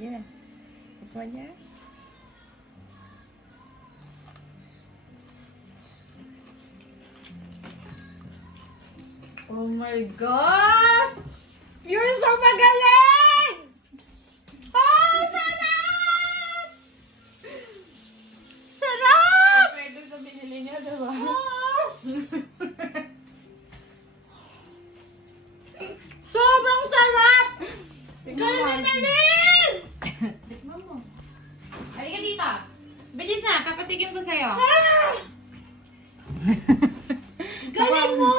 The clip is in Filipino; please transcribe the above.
Yeah. Kukuha niya. Oh my God! You're so magaling! Oh, sarap! Sarap! Pwede sa binili niya, diba? Sobrang sarap! Tingnan mo. Galing! Tikman mo. Halika dito. Bilis na, papatikin ko sa'yo. Galing mo!